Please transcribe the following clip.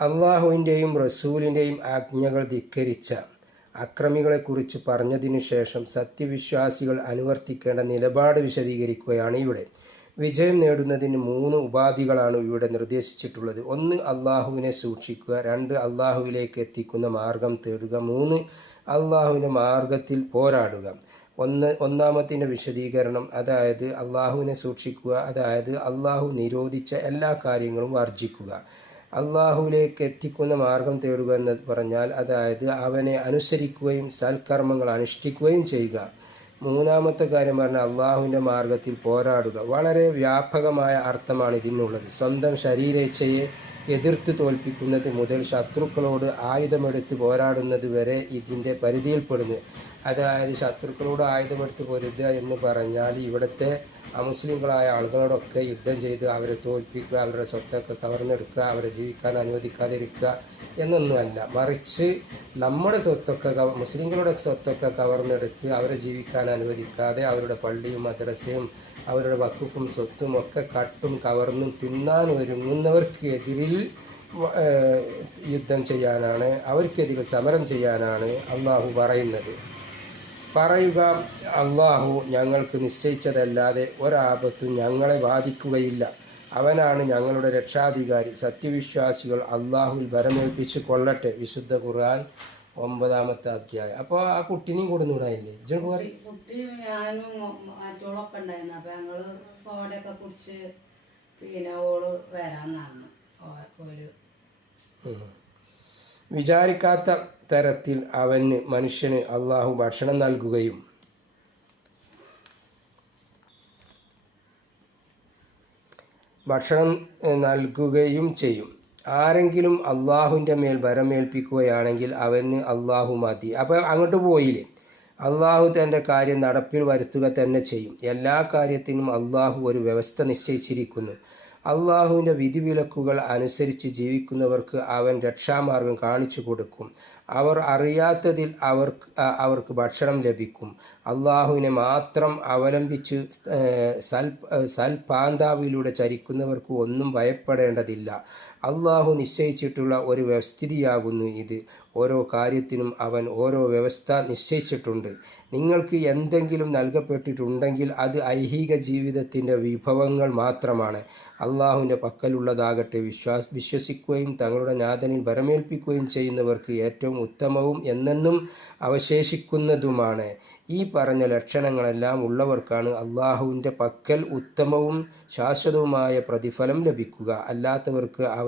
അള്ളാഹുവിന്റെയും റസൂലിന്റെയും ആജ്ഞകൾ ധിക്കരിച്ച അക്രമികളെക്കുറിച്ച് പറഞ്ഞതിനു ശേഷം സത്യവിശ്വാസികൾ അനുവർത്തിക്കേണ്ട നിലപാട് വിശദീകരിക്കുകയാണ് ഇവിടെ. വിജയം നേടുന്നതിന് മൂന്ന് ഉപാധികളാണ് ഇവിടെ നിർദ്ദേശിച്ചിട്ടുള്ളത്. ഒന്ന് അള്ളാഹുവിനെ സൂക്ഷിക്കുക. രണ്ട് അള്ളാഹുവിലേക്ക് എത്തിക്കുന്ന മാർഗം തേടുക. മൂന്ന് അള്ളാഹുവിന്റെ മാർഗത്തിൽ പോരാടുക. ഒന്ന് ഒന്നാമത്തിന്റെ വിശദീകരണം അതായത് അള്ളാഹുവിനെ സൂക്ഷിക്കുക അതായത് അള്ളാഹു നിരോധിച്ച എല്ലാ കാര്യങ്ങളും വർജിക്കുക. അള്ളാഹുവിലേക്ക് എത്തിക്കുന്ന മാർഗം തേടുക എന്ന് പറഞ്ഞാൽ അതായത് അവനെ അനുസരിക്കുകയും സൽക്കർമ്മങ്ങൾ അനുഷ്ഠിക്കുകയും ചെയ്യുക. മൂന്നാമത്തെ കാര്യം പറഞ്ഞാൽ അള്ളാഹുവിന്റെ മാർഗത്തിൽ പോരാടുക. വളരെ വ്യാപകമായ അർത്ഥമാണ് ഇതിനുള്ളത്. സ്വന്തം ശരീരേച്ഛയെ എതിർത്ത് തോൽപ്പിക്കുന്നത് മുതൽ ശത്രുക്കളോട് ആയുധമെടുത്ത് പോരാടുന്നത് വരെ ഇതിന്റെ പരിധിയിൽപ്പെടുന്നു. അതായത് ശത്രുക്കളോട് ആയുധമെടുത്ത് പൊരുതുക എന്ന് പറഞ്ഞാൽ ഇവിടുത്തെ അമുസ്ലിങ്ങളായ ആളുകളോടൊക്കെ യുദ്ധം ചെയ്ത് അവരെ തോൽപ്പിക്കുക അവരുടെ സ്വത്തൊക്കെ കവർന്നെടുക്കുക അവരെ ജീവിക്കാൻ അനുവദിക്കാതിരിക്കുക എന്നൊന്നുമല്ല. മറിച്ച് നമ്മുടെ സ്വത്തൊക്കെ മുസ്ലിങ്ങളുടെ സ്വത്തൊക്കെ കവർന്നെടുത്ത് അവരെ ജീവിക്കാൻ അനുവദിക്കാതെ അവരുടെ പള്ളിയും മദ്രസയും അവരുടെ വക്കുഫും സ്വത്തും ഒക്കെ കട്ടും കവർന്നും തിന്നാൻ ഒരുങ്ങുന്നവർക്ക് എതിരിൽ യുദ്ധം ചെയ്യാനാണ് അവർക്കെതിരെ സമരം ചെയ്യാനാണ് അള്ളാഹു പറയുന്നത്. പറയുക അള്ളാഹു ഞങ്ങൾക്ക് നിശ്ചയിച്ചതല്ലാതെ ഒരാപത്തും ഞങ്ങളെ ബാധിക്കുകയില്ല. അവനാണ് ഞങ്ങളുടെ രക്ഷാധികാരി. സത്യവിശ്വാസികൾ അള്ളാഹുൽ ഭരമേൽപ്പിച്ച് കൊള്ളട്ടെ. വിശുദ്ധ ഖുർആൻ ഒമ്പതാമത്തെ അധ്യായം. അപ്പോൾ ആ കുട്ടിനെയും കൂടെ നൂടായില്ലേ പറയും കുട്ടി ഞാനും മറ്റോളൊക്കെ ഉണ്ടായിരുന്നു. അപ്പൊ ഞങ്ങൾ സോഡയൊക്കെ കുടിച്ച് പിന്നെ ഓൾ വരാന്ന് പറഞ്ഞു ഓൽ വിചാരിക്കാത്ത തരത്തിൽ അവന് മനുഷ്യന് അള്ളാഹു ഭക്ഷണം നൽകുകയും ഭക്ഷണം നൽകുകയും ചെയ്യും. ആരെങ്കിലും അള്ളാഹുവിന്റെ മേൽ ഭരമേൽപ്പിക്കുകയാണെങ്കിൽ അവന് അള്ളാഹു മതി. അപ്പോൾ അങ്ങോട്ട് പോയില്ലേ? അള്ളാഹു തന്റെ കാര്യം നടപ്പിൽ വരുത്തുക തന്നെ ചെയ്യും. എല്ലാ കാര്യത്തിനും അള്ളാഹു ഒരു വ്യവസ്ഥ നിശ്ചയിച്ചിരിക്കുന്നു. അള്ളാഹുവിന്റെ വിധിവിലക്കുകൾ അനുസരിച്ച് ജീവിക്കുന്നവർക്ക് അവൻ രക്ഷാമാർഗം കാണിച്ചു കൊടുക്കും. അവർ അറിയാത്തതിൽ അവർക്ക് അവർക്ക് ഭക്ഷണം ലഭിക്കും. അള്ളാഹുവിനെ മാത്രം അവലംബിച്ച് സൽ സൽപാന്താവിലൂടെ ചരിക്കുന്നവർക്ക് ഒന്നും ഭയപ്പെടേണ്ടതില്ല. അള്ളാഹു നിശ്ചയിച്ചിട്ടുള്ള ഒരു വ്യവസ്ഥിതിയാകുന്നു ഇത്. ഓരോ കാര്യത്തിനും അവൻ ഓരോ വ്യവസ്ഥ നിശ്ചയിച്ചിട്ടുണ്ട്. നിങ്ങൾക്ക് എന്തെങ്കിലും നൽകപ്പെട്ടിട്ടുണ്ടെങ്കിൽ അത് ഐഹിക ജീവിതത്തിന്റെ വിഭവങ്ങൾ മാത്രമാണ്. അള്ളാഹുവിന്റെ പക്കലുള്ളതാകട്ടെ വിശ്വാ വിശ്വസിക്കുകയും തങ്ങളുടെ നാഥനിൽ വരമേൽപ്പിക്കുകയും ചെയ്യുന്നവർക്ക് ഏറ്റവും ഉത്തമവും എന്നെന്നും അവശേഷിക്കുന്നതുമാണ്. ഈ പറഞ്ഞ ലക്ഷണങ്ങളെല്ലാം ഉള്ളവർക്കാണ് അള്ളാഹുവിന്റെ പക്കൽ ഉത്തമവും ശാശ്വതവുമായ പ്രതിഫലം ലഭിക്കുക. അല്ലാത്തവർക്ക്